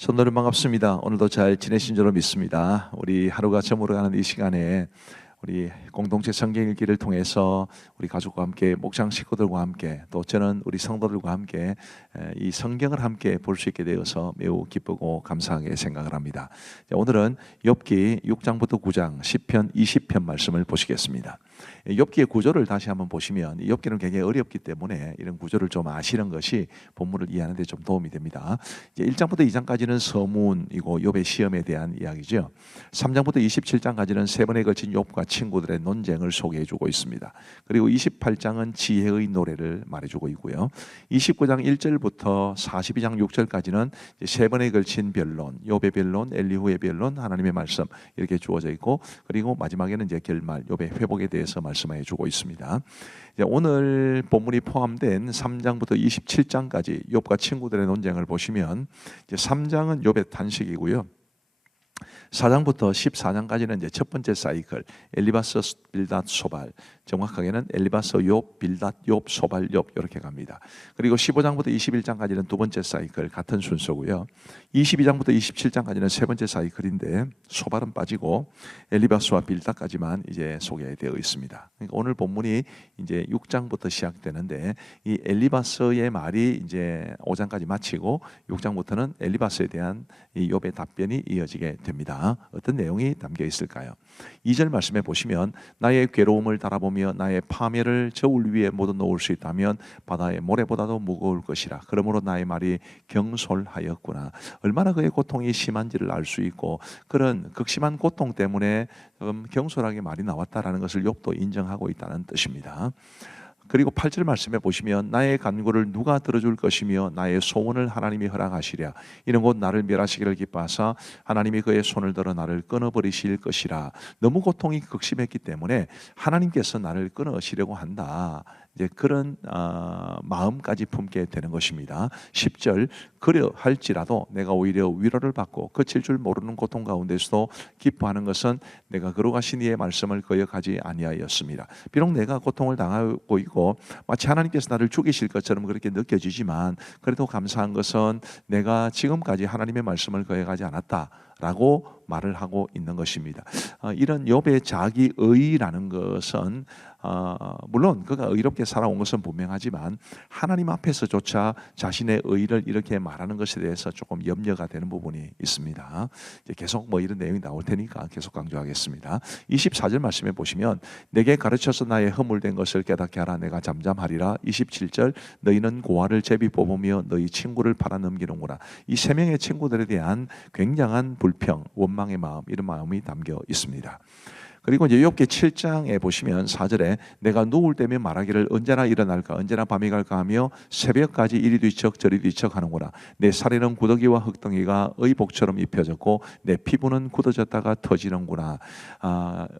성도님 반갑습니다. 오늘도 잘 지내신 줄로 믿습니다. 우리 하루가 저물어가는 이 시간에 우리 공동체 성경 읽기를 통해서 우리 가족과 함께 목장 식구들과 함께 또 저는 우리 성도들과 함께 이 성경을 함께 볼 수 있게 되어서 매우 기쁘고 감사하게 생각을 합니다. 오늘은 욥기 6장부터 9장 10편 20편 말씀을 보시겠습니다. 욥기의 구조를 다시 한번 보시면 욥기는 굉장히 어렵기 때문에 이런 구조를 좀 아시는 것이 본문을 이해하는 데 좀 도움이 됩니다. 이제 1장부터 2장까지는 서문이고 욥의 시험에 대한 이야기죠. 3장부터 27장까지는 세 번에 걸친 욥과 친구들의 논쟁을 소개해주고 있습니다. 그리고 28장은 지혜의 노래를 말해주고 있고요. 29장 1절부터 42장 6절까지는 세 번에 걸친 변론, 욥의 변론, 엘리후의 변론, 하나님의 말씀 이렇게 주어져 있고, 그리고 마지막에는 이제 결말, 욥의 회복에 대해서 말씀해 주고 있습니다. 오늘 본문이 포함된 3장부터 27장까지 욥과 친구들의 논쟁을 보시면 이제 3장은 욥의 탄식이고요. 4장부터 14장까지는 이제 첫 번째 사이클, 엘리바스, 빌닷, 소발, 정확하게는 엘리바스, 욥, 빌닷, 욥, 소발, 욥 이렇게 갑니다. 그리고 15장부터 21장까지는 두 번째 사이클, 같은 순서고요. 22장부터 27장까지는 세 번째 사이클인데 소발은 빠지고 엘리바스와 빌닷까지만 이제 소개되어 있습니다. 그러니까 오늘 본문이 이제 6장부터 시작되는데 이 엘리바스의 말이 이제 5장까지 마치고 6장부터는 엘리바스에 대한 이 욥의 답변이 이어지게 됩니다. 어떤 내용이 담겨 있을까요? 2절 말씀에 보시면 나의 괴로움을 달아보며 나의 파멸을 저울 위에 모두 놓을 수 있다면 바다의 모래보다도 무거울 것이라. 그러므로 나의 말이 경솔하였구나. 얼마나 그의 고통이 심한지를 알 수 있고 그런 극심한 고통 때문에 경솔하게 말이 나왔다라는 것을 욥도 인정하고 있다는 뜻입니다. 그리고 8절 말씀에 보시면 나의 간구를 누가 들어줄 것이며 나의 소원을 하나님이 허락하시랴. 이는 곧 나를 멸하시기를 기뻐하사 하나님이 그의 손을 들어 나를 끊어버리실 것이라. 너무 고통이 극심했기 때문에 하나님께서 나를 끊으시려고 한다. 이제 그런 마음까지 품게 되는 것입니다. 10절 그려 할지라도 내가 오히려 위로를 받고 그칠 줄 모르는 고통 가운데서도 기뻐하는 것은 내가 거룩하신 이의 말씀을 거역하지 아니하였습니다. 비록 내가 고통을 당하고 있고 마치 하나님께서 나를 죽이실 것처럼 그렇게 느껴지지만 그래도 감사한 것은 내가 지금까지 하나님의 말씀을 거역하지 않았다라고 말을 하고 있는 것입니다. 이런 욥의 자기의라는 것은 물론 그가 의롭게 살아온 것은 분명하지만 하나님 앞에서조차 자신의 의를 이렇게 말하는 것에 대해서 조금 염려가 되는 부분이 있습니다. 이제 계속 뭐 이런 내용이 나올 테니까 계속 강조하겠습니다. 24절 말씀에 보시면 내게 가르쳐서 나의 허물된 것을 깨닫게 하라. 내가 잠잠하리라. 27절 너희는 고아를 제비 뽑으며 너희 친구를 팔아넘기는구나. 이 세 명의 친구들에 대한 굉장한 불평, 원망의 마음, 이런 마음이 담겨 있습니다. 그리고 이제 욥기 7장에 보시면 4절에 내가 누울 때면 말하기를 언제나 일어날까 언제나 밤이 갈까 하며 새벽까지 이리 뒤척 저리 뒤척 하는구나. 내 살에는 구더기와 흙덩이가 의복처럼 입혀졌고 내 피부는 굳어졌다가 터지는구나.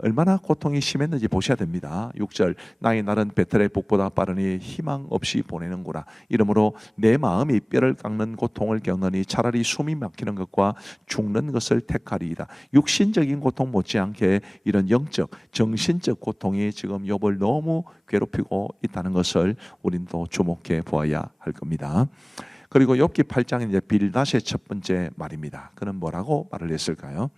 얼마나 고통이 심했는지 보셔야 됩니다. 6절 나의 날은 배틀의 북보다 빠르니 희망 없이 보내는구나. 이러므로 내 마음이 뼈를 깎는 고통을 겪느니 차라리 숨이 막히는 것과 죽는 것을 택하리이다. 육신적인 고통 못지않게 이런 영적, 정신적 고통이 지금 욥을 너무 괴롭히고 있다는 것을 우리는 또 주목해 보아야 할 겁니다. 그리고 욥기 8장은 이제 빌닷의 첫 번째 말입니다. 그는 뭐라고 말을 했을까요?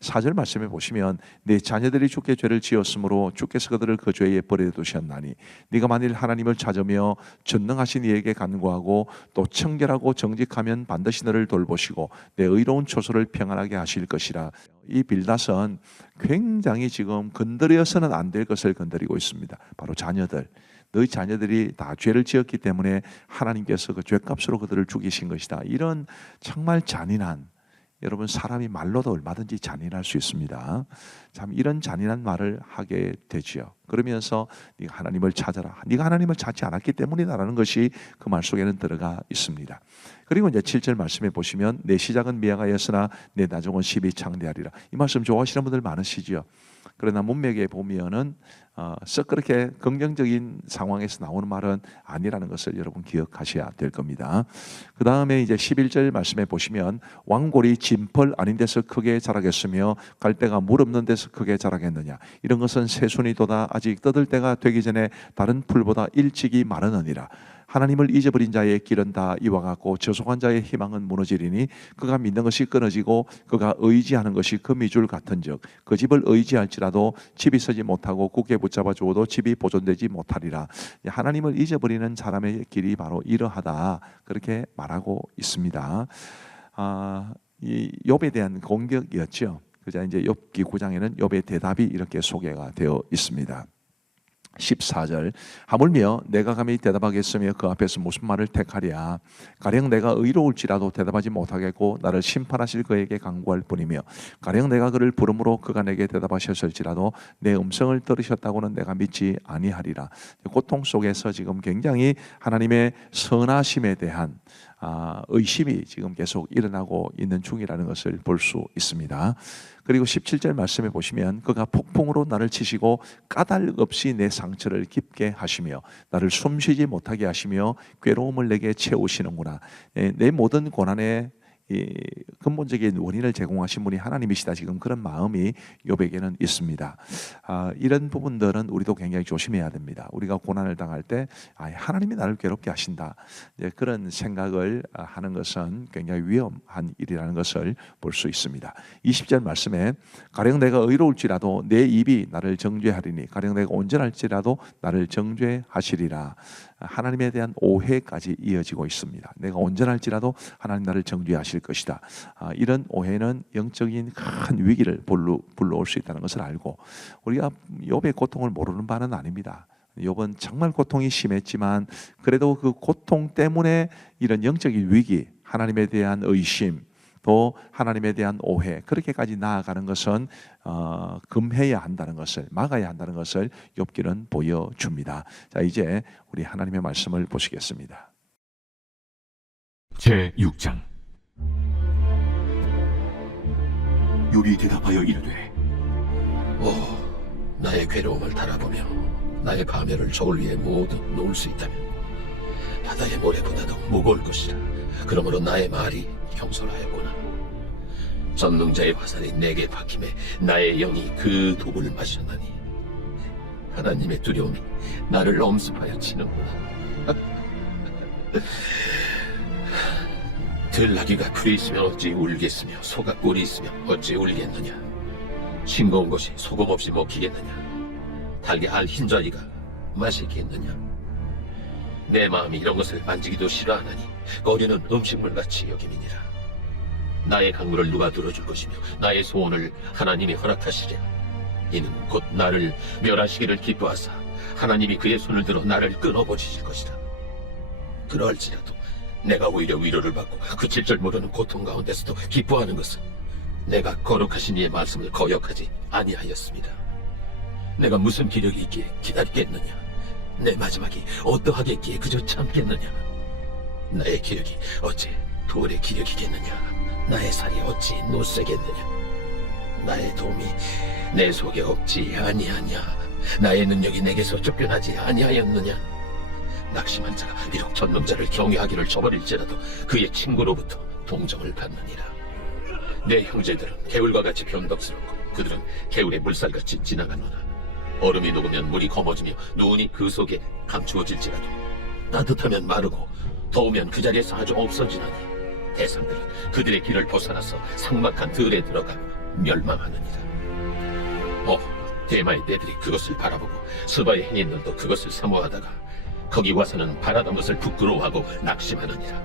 4절 말씀에 보시면 내 자녀들이 주께 죄를 지었으므로 주께서 그들을 그 죄에 버려두셨나니 네가 만일 하나님을 찾으며 전능하신 이에게 간구하고 또 청결하고 정직하면 반드시 너를 돌보시고 내 의로운 초소를 평안하게 하실 것이라. 이 빌닷은 굉장히 지금 건드려서는 안 될 것을 건드리고 있습니다. 바로 자녀들. 너희 자녀들이 다 죄를 지었기 때문에 하나님께서 그 죄값으로 그들을 죽이신 것이다. 이런 정말 잔인한, 여러분 사람이 말로도 얼마든지 잔인할 수 있습니다. 참 이런 잔인한 말을 하게 되지요. 그러면서 네가 하나님을 찾아라. 네가 하나님을 찾지 않았기 때문이다라는 것이 그 말 속에는 들어가 있습니다. 그리고 이제 7절 말씀에 보시면 내 시작은 미약하였으나 내 나중은 심히 창대하리라. 이 말씀 좋아하시는 분들 많으시죠. 그러나 문맥에 보면은 썩 그렇게 긍정적인 상황에서 나오는 말은 아니라는 것을 여러분 기억하셔야 될 겁니다. 그 다음에 이제 11절 말씀에 보시면 왕골이 진펄 아닌 데서 크게 자라겠으며 갈대가 물 없는 데서 크게 자라겠느냐. 이런 것은 새순이 돋아 아직 떠들 때가 되기 전에 다른 풀보다 일찍이 마르느니라. 하나님을 잊어버린 자의 길은 다 이와 같고 저속한 자의 희망은 무너지리니 그가 믿는 것이 끊어지고 그가 의지하는 것이 거미줄 같은즉 그 집을 의지할지라도 집이 서지 못하고 굳게 붙잡아 주어도 집이 보존되지 못하리라. 하나님을 잊어버리는 사람의 길이 바로 이러하다, 그렇게 말하고 있습니다. 이 욥에 대한 공격이었죠. 그자 이제 욥기 9장에는 욥의 대답이 이렇게 소개가 되어 있습니다. 14절, 하물며 내가 감히 대답하겠으며 그 앞에서 무슨 말을 택하랴. 가령 내가 의로울지라도 대답하지 못하겠고 나를 심판하실 그에게 간구할 뿐이며 가령 내가 그를 부름으로 그가 내게 대답하셨을지라도 내 음성을 들으셨다고는 내가 믿지 아니하리라. 고통 속에서 지금 굉장히 하나님의 선하심에 대한 의심이 지금 계속 일어나고 있는 중이라는 것을 볼 수 있습니다. 그리고 17절 말씀에 보시면 그가 폭풍으로 나를 치시고 까닭 없이 내 상처를 깊게 하시며 나를 숨쉬지 못하게 하시며 괴로움을 내게 채우시는구나. 내 모든 고난의 이 근본적인 원인을 제공하신 분이 하나님이시다. 지금 그런 마음이 욥에게는 있습니다. 이런 부분들은 우리도 굉장히 조심해야 됩니다. 우리가 고난을 당할 때 하나님이 나를 괴롭게 하신다, 그런 생각을 하는 것은 굉장히 위험한 일이라는 것을 볼 수 있습니다. 20절 말씀에 가령 내가 의로울지라도 내 입이 나를 정죄하리니 가령 내가 온전할지라도 나를 정죄하시리라. 하나님에 대한 오해까지 이어지고 있습니다. 내가 온전할지라도 하나님 나를 정죄하실 것이다. 이런 오해는 영적인 큰 위기를 불러올 수 있다는 것을 알고, 우리가 욥의 고통을 모르는 바는 아닙니다. 욥은 정말 고통이 심했지만 그래도 그 고통 때문에 이런 영적인 위기, 하나님에 대한 의심, 또 하나님에 대한 오해, 그렇게까지 나아가는 것은 금해야 한다는 것을, 막아야 한다는 것을 욥기는 보여줍니다. 자, 이제 우리 하나님의 말씀을 보시겠습니다. 제6장. 욥이 대답하여 이르되, 나의 괴로움을 달아보며 나의 파멸을 저울 위에 모두 놓을 수 있다면 바다의 모래보다도 무거울 것이라. 그러므로 나의 말이 경솔하였구나. 전능자의 화살이 내게 박힘에 나의 영이 그 독을 마셨나니 하나님의 두려움이 나를 엄습하여 치는구나. 들나귀가 풀이 있으면 어찌 울겠으며 소가 꿀이 있으면 어찌 울겠느냐. 싱거운 것이 소금 없이 먹히겠느냐. 달게 알 흰자리가 마시겠느냐. 내 마음이 이런 것을 만지기도 싫어하나니 꺼리는 음식물같이 여김이니라. 나의 강물을 누가 들어줄 것이며 나의 소원을 하나님이 허락하시랴. 이는 곧 나를 멸하시기를 기뻐하사 하나님이 그의 손을 들어 나를 끊어버리실 것이라. 그러할지라도 내가 오히려 위로를 받고 그칠 줄 모르는 고통 가운데서도 기뻐하는 것은 내가 거룩하신 이의 말씀을 거역하지 아니하였습니다. 내가 무슨 기력이 있기에 기다리겠느냐. 내 마지막이 어떠하겠기에 그저 참겠느냐. 나의 기력이 어찌 돌의 기력이겠느냐. 나의 살이 어찌 노쇠겠느냐. 나의 도움이 내 속에 없지 아니하냐. 나의 능력이 내게서 쫓겨나지 아니하였느냐. 낙심한 자가 비록 전능자를 경외하기를 저버릴지라도 그의 친구로부터 동정을 받느니라. 내 형제들은 개울과 같이 변덕스럽고 그들은 개울의 물살같이 지나가노라. 얼음이 녹으면 물이 검어지며 눈이 그 속에 감추어질지라도 따뜻하면 마르고 더우면 그 자리에서 아주 없어지나니 대상들은 그들의 길을 벗어나서 삭막한 들에 들어가 멸망하느니라. 대마의 떼들이 그것을 바라보고 스바의 행인들도 그것을 사모하다가 거기 와서는 바라던 것을 부끄러워하고 낙심하느니라.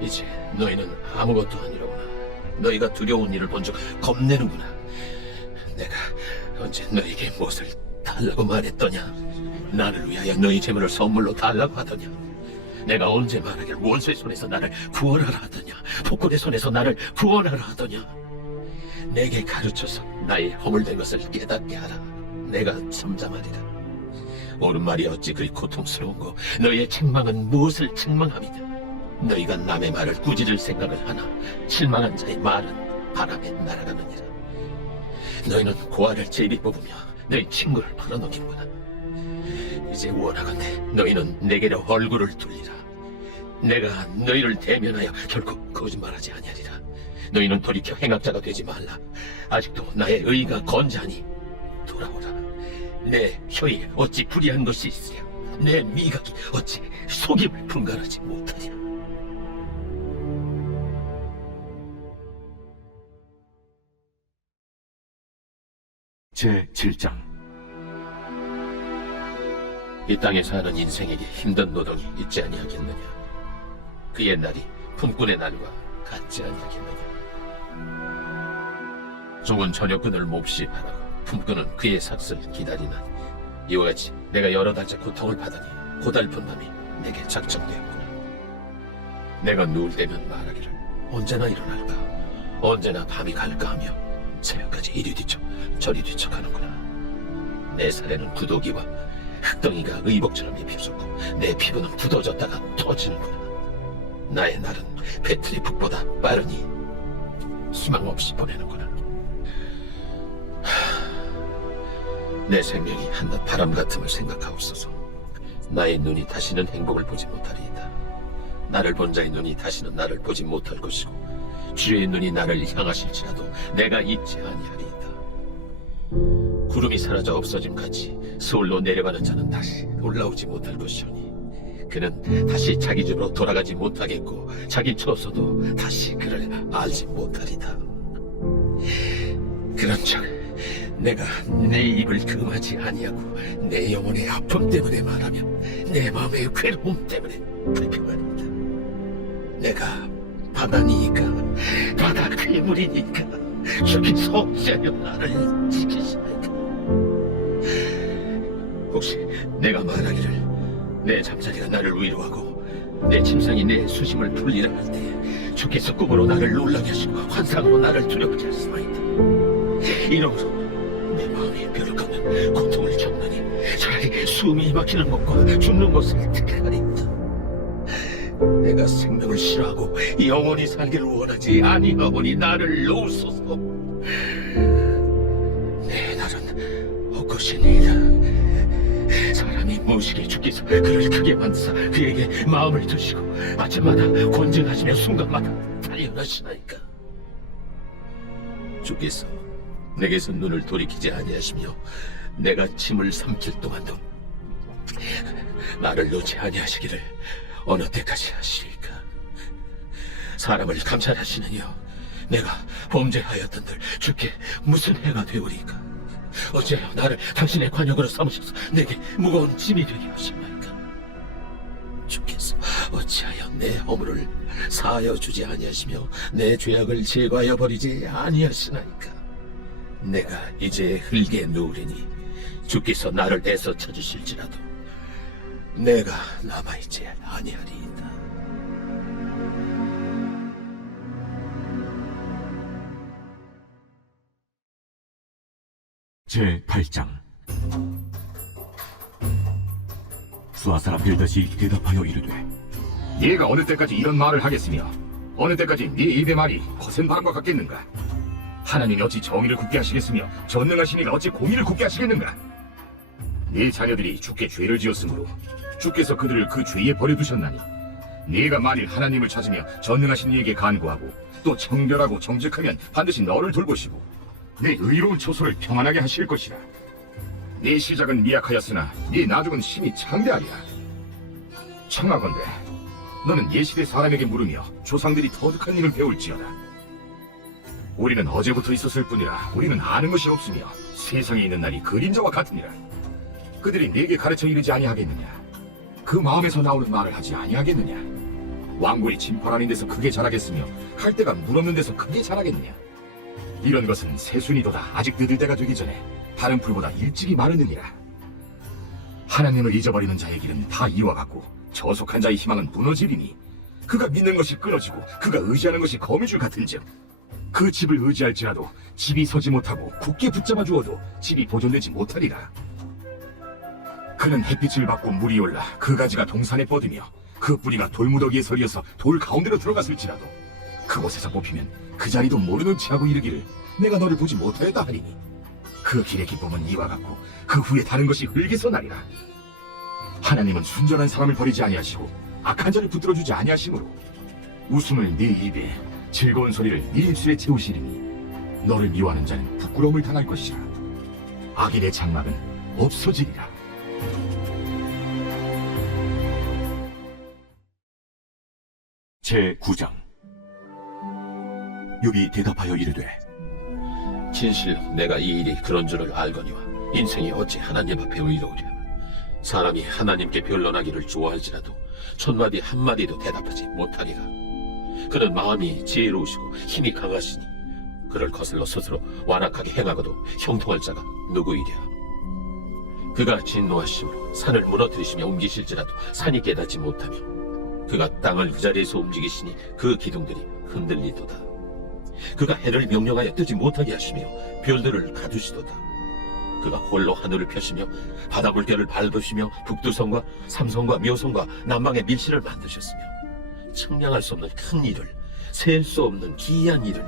이제 너희는 아무것도 아니로구나. 너희가 두려운 일을 본 적 겁내는구나. 내가 언제 너희에게 무엇을 달라고 말했더냐. 나를 위하여 너희 재물을 선물로 달라고 하더냐. 내가 언제 말하길 원수의 손에서 나를 구원하라 하더냐. 폭군의 손에서 나를 구원하라 하더냐. 내게 가르쳐서 나의 허물된 것을 깨닫게 하라. 내가 잠잠하리라. 옳은 말이 어찌 그리 고통스러운고 너희의 책망은 무엇을 책망함이냐. 너희가 남의 말을 꾸짖을 생각을 하나 실망한 자의 말은 바람에 날아가느니라. 너희는 고아를 제비 뽑으며 너희 친구를 팔아넘기는구나. 이제 원하건대 너희는 내게로 얼굴을 돌리라. 내가 너희를 대면하여 결코 거짓말하지 아니하리라. 너희는 돌이켜 행악자가 되지 말라. 아직도 나의 의가 건재하니 돌아오라. 내 혀에 어찌 불의한 것이 있으랴. 내 미각이 어찌 속임을 분간하지 못하냐. 제7장. 이 땅에 사는 인생에게 힘든 노동이 있지 아니하겠느냐. 그의 날이 품꾼의 날과 같지 아니하겠느냐. 좁은 저녁끈을 몹시 바라고 품꾼은 그의 삭슬 기다리나 이와 같이 내가 여러 달째 고통을 받으니 고달픈 밤이 내게 작정되었구나. 내가 누울 때면 말하기를 언제나 일어날까, 언제나 밤이 갈까 하며 새벽까지 이리 뒤척 저리 뒤척하는구나. 내 살에는 구더기와 흙덩이가 의복처럼 입혀졌고 내 피부는 굳어졌다가 터지는구나. 나의 날은 배틀이 북보다 빠르니 희망 없이 보내는구나. 내 생명이 한낱 바람 같음을 생각하옵소서. 나의 눈이 다시는 행복을 보지 못하리이다. 나를 본 자의 눈이 다시는 나를 보지 못할 것이고 주의 눈이 나를 향하실지라도 내가 잊지 아니하리이다. 구름이 사라져 없어짐같이 서울로 내려가는 자는 다시 올라오지 못할 것이오니 그는 다시 자기 집으로 돌아가지 못하겠고 자기 처소도 다시 그를 알지 못하리다. 그런즉 내가 내 입을 금하지 아니하고 내 영혼의 아픔 때문에 말하면 내 마음의 괴로움 때문에 불평하리이다. 내가 바다니까 바다 괴물이니까 주께서 어찌하여 나를 지키시나이까. 혹시 내가 말하기를 내 잠자리가 나를 위로하고 내 침상이 내 수심을 풀리라 할 때 주께서 꿈으로 나를 놀라게 하시고 환상으로 나를 두렵게 하시나이다. 이러므로 내 마음이 뼈를 깎는 고통을 겪느니 차라리 숨이 막히는 것과 죽는 것을 택하리이다. 내가 생명을 싫어하고 영원히 살기를 원하지 아니하오니 나를 놓으소서. 내 날은 헛것이니이다. 사람이 무식해 주께서 그를 크게 만드사 그에게 마음을 두시고 아침마다 권증하시며 순간마다 단련하시나이까. 주께서 내게서 눈을 돌이키지 아니하시며 내가 침을 삼킬 동안도 나를 놓지 아니하시기를 어느 때까지 하시리까. 사람을 감찰하시느니요 내가 범죄하였던들 주께 무슨 해가 되오리까. 어찌하여 나를 당신의 관역으로 삼으셔서 내게 무거운 짐이 되게 하십니까. 주께서 어찌하여 내 허물을 사하여 주지 아니하시며 내 죄악을 제거하여 버리지 아니하시나이까. 내가 이제 흙에 누우리니 주께서 나를 애써 쳐주실지라도 내가 남아있지 아니하리이다. 제8장. 수아사라 빌닷이 대답하여 이르되 네가 어느 때까지 이런 말을 하겠으며 어느 때까지 네 입의 말이 거센 바람과 같겠는가? 하나님이 어찌 정의를 굳게 하시겠으며 전능하신 이가 어찌 공의를 굳게 하시겠는가? 네 자녀들이 주께 죄를 지었으므로 주께서 그들을 그 죄에 버려두셨나니 네가 만일 하나님을 찾으며 전능하신 이에게 간구하고 또 청결하고 정직하면 반드시 너를 돌보시고 네 의로운 초소를 평안하게 하실 것이라. 네 시작은 미약하였으나 네 나중은 심히 창대하리라. 청하건대 너는 예시대 사람에게 물으며 조상들이 터득한 일을 배울지어다. 우리는 어제부터 있었을 뿐이라 우리는 아는 것이 없으며 세상에 있는 날이 그림자와 같으니라. 그들이 네게 가르쳐 이르지 아니하겠느냐? 그 마음에서 나오는 말을 하지 아니하겠느냐? 왕골이 진펄 아닌 데서 크게 자라겠으며 갈대가 물 없는 데서 크게 자라겠느냐? 이런 것은 새순이도다 아직 늦을 때가 되기 전에 다른 풀보다 일찍이 마르느니라. 하나님을 잊어버리는 자의 길은 다 이와 같고 저속한 자의 희망은 무너지리니 그가 믿는 것이 끊어지고 그가 의지하는 것이 거미줄 같은즉 그 집을 의지할지라도 집이 서지 못하고 굳게 붙잡아 주어도 집이 보존되지 못하리라. 그는 햇빛을 받고 물이 올라 그 가지가 동산에 뻗으며 그 뿌리가 돌무더기에 설려서 돌 가운데로 들어갔을지라도 그곳에서 뽑히면 그 자리도 모르는 체하고 이르기를 내가 너를 보지 못하였다 하리니 그 길의 기쁨은 이와 같고 그 후에 다른 것이 흙에서 나리라. 하나님은 순전한 사람을 버리지 아니하시고 악한 자를 붙들어주지 아니하시므로 웃음을 네 입에 즐거운 소리를 네 입술에 채우시리니 너를 미워하는 자는 부끄러움을 당할 것이라. 악인의 장막은 없어지리라. 제9장. 욥이 대답하여 이르되 진실로 내가 이 일이 그런 줄을 알거니와 인생이 어찌 하나님 앞에 의로우랴. 사람이 하나님께 변론하기를 좋아할지라도 첫마디 한마디도 대답하지 못하리라. 그는 마음이 지혜로우시고 힘이 강하시니 그를 거슬러 스스로 완악하게 행하고도 형통할 자가 누구이랴. 그가 진노하심으로 산을 무너뜨리시며 옮기실지라도 산이 깨닫지 못하며 그가 땅을 그 자리에서 움직이시니 그 기둥들이 흔들리도다. 그가 해를 명령하여 뜨지 못하게 하시며 별들을 가두시도다. 그가 홀로 하늘을 펴시며 바다 물결을 밟으시며 북두성과 삼성과 묘성과 남방의 밀실을 만드셨으며 측량할 수 없는 큰 일을 셀 수 없는 기이한 일을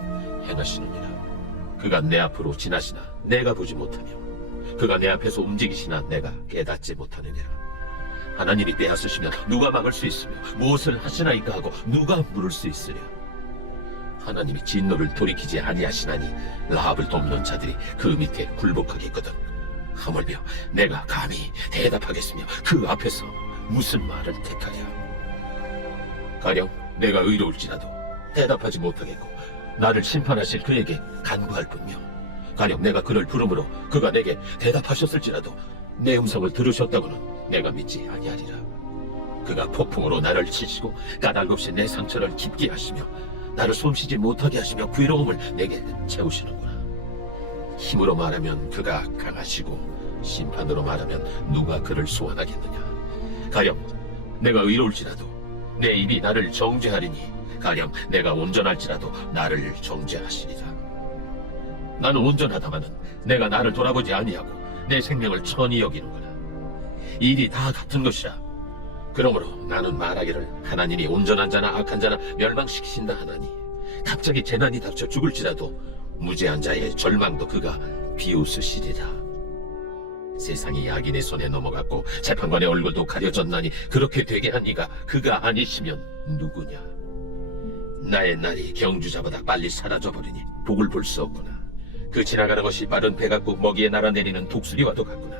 행하시느니라. 그가 내 앞으로 지나시나 내가 보지 못하며 그가 내 앞에서 움직이시나 내가 깨닫지 못하느니라. 하나님이 빼앗으시면 누가 막을 수 있으며 무엇을 하시나이까 하고 누가 물을 수 있으랴. 하나님이 진노를 돌이키지 아니하시나니 라합을 돕는 자들이 그 밑에 굴복하겠거든. 하물며 내가 감히 대답하겠으며 그 앞에서 무슨 말을 택하랴. 가령 내가 의로울지라도 대답하지 못하겠고 나를 심판하실 그에게 간구할 뿐이며 가령 내가 그를 부르므로 그가 내게 대답하셨을지라도 내 음성을 들으셨다고는 내가 믿지 아니하리라. 그가 폭풍으로 나를 치시고 까닭없이 내 상처를 깊게 하시며 나를 숨쉬지 못하게 하시며 괴로움을 내게 채우시는구나. 힘으로 말하면 그가 강하시고 심판으로 말하면 누가 그를 소환하겠느냐. 가령 내가 의로울지라도 내 입이 나를 정죄하리니 가령 내가 온전할지라도 나를 정죄하시리라. 나는 온전하다마는 내가 나를 돌아보지 아니하고 내 생명을 천히 여기는구나. 일이 다 같은 것이라. 그러므로 나는 말하기를 하나님이 온전한 자나 악한 자나 멸망시키신다 하나니 갑자기 재난이 닥쳐 죽을지라도 무죄한 자의 절망도 그가 비웃으시리라. 세상이 악인의 손에 넘어갔고 재판관의 얼굴도 가려졌나니 그렇게 되게 한 이가 그가 아니시면 누구냐. 나의 날이 경주자보다 빨리 사라져버리니 복을 볼 수 없구나. 그 지나가는 것이 빠른 배 같고 먹이에 날아내리는 독수리와도 같구나.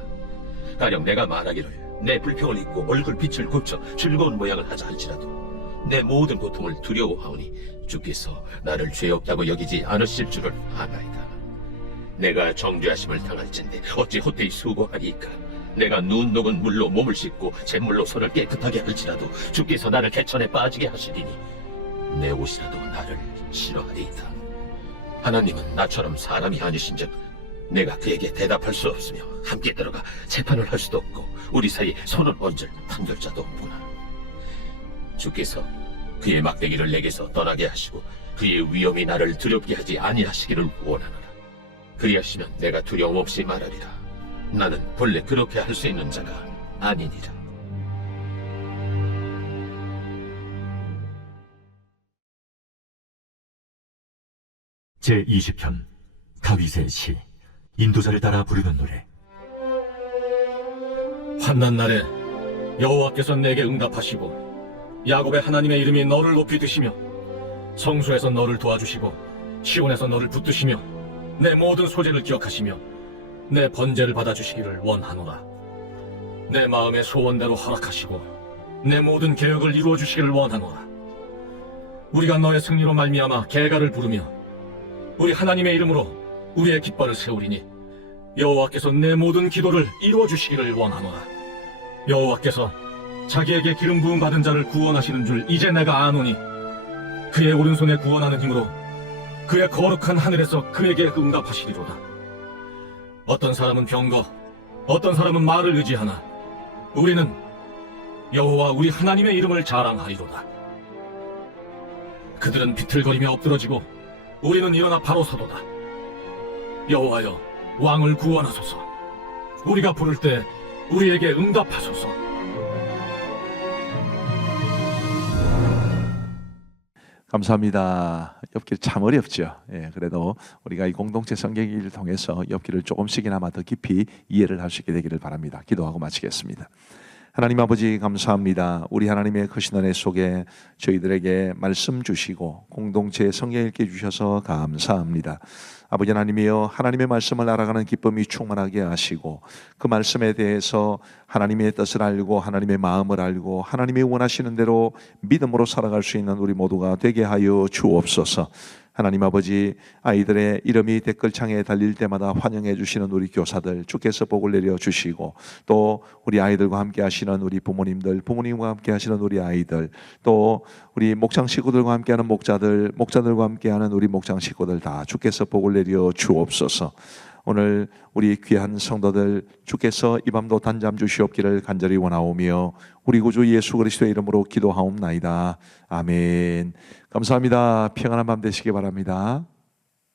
가령 내가 말하기를 내 불평을 잊고 얼굴빛을 고쳐 즐거운 모양을 하자 할지라도 내 모든 고통을 두려워하오니 주께서 나를 죄 없다고 여기지 않으실 줄을 아나이다. 내가 정죄하심을 당할진대 어찌 헛되이 수고하리이까. 내가 눈 녹은 물로 몸을 씻고 잿물로 손을 깨끗하게 할지라도 주께서 나를 개천에 빠지게 하시리니 내 옷이라도 나를 싫어하리이다. 하나님은 나처럼 사람이 아니신즉 내가 그에게 대답할 수 없으며 함께 들어가 재판을 할 수도 없고 우리 사이에 손을 얹을 판결자도 없구나. 주께서 그의 막대기를 내게서 떠나게 하시고 그의 위엄이 나를 두렵게 하지 아니하시기를 원하노라. 그리하시면 내가 두려움 없이 말하리라. 나는 본래 그렇게 할 수 있는 자가 아니니라. 제20편. 다윗의 시. 인도자를 따라 부르는 노래. 환난 날에 여호와께서 내게 응답하시고 야곱의 하나님의 이름이 너를 높이 드시며 성소에서 너를 도와주시고 시온에서 너를 붙드시며 내 모든 소재를 기억하시며 내 번제를 받아주시기를 원하노라. 내 마음의 소원대로 허락하시고 내 모든 계획을 이루어 주시기를 원하노라. 우리가 너의 승리로 말미암아 계가를 부르며 우리 하나님의 이름으로 우리의 깃발을 세우리니 여호와께서 내 모든 기도를 이루어 주시기를 원하노라. 여호와께서 자기에게 기름 부음 받은 자를 구원하시는 줄 이제 내가 아노니 그의 오른손에 구원하는 힘으로 그의 거룩한 하늘에서 그에게 응답하시리로다. 어떤 사람은 병거, 어떤 사람은 말을 의지하나 우리는 여호와 우리 하나님의 이름을 자랑하리로다. 그들은 비틀거리며 엎드러지고 우리는 일어나 바로 서도다. 여호와여, 왕을 구원하소서. 우리가 부를 때 우리에게 응답하소서. 감사합니다. 욥기 참 어렵죠. 그래도 우리가 이 공동체 성경일을 통해서 욥기를 조금씩이나마 더 깊이 이해를 할 수 있게 되기를 바랍니다. 기도하고 마치겠습니다. 하나님 아버지 감사합니다. 우리 하나님의 크신 은혜 속에 저희들에게 말씀 주시고 공동체 성경 읽게 주셔서 감사합니다. 아버지 하나님이여, 하나님의 말씀을 알아가는 기쁨이 충만하게 하시고 그 말씀에 대해서 하나님의 뜻을 알고 하나님의 마음을 알고 하나님이 원하시는 대로 믿음으로 살아갈 수 있는 우리 모두가 되게 하여 주옵소서. 하나님 아버지, 아이들의 이름이 댓글창에 달릴 때마다 환영해 주시는 우리 교사들 주께서 복을 내려 주시고, 또 우리 아이들과 함께 하시는 우리 부모님들, 부모님과 함께 하시는 우리 아이들, 또 우리 목장 식구들과 함께하는 목자들, 목자들과 함께하는 우리 목장 식구들 다 주께서 복을 내려 주옵소서. 오늘 우리 귀한 성도들 주께서 이 밤도 단잠 주시옵기를 간절히 원하오며 우리 구주 예수 그리스도의 이름으로 기도하옵나이다. 아멘. 감사합니다. 평안한 밤 되시기 바랍니다.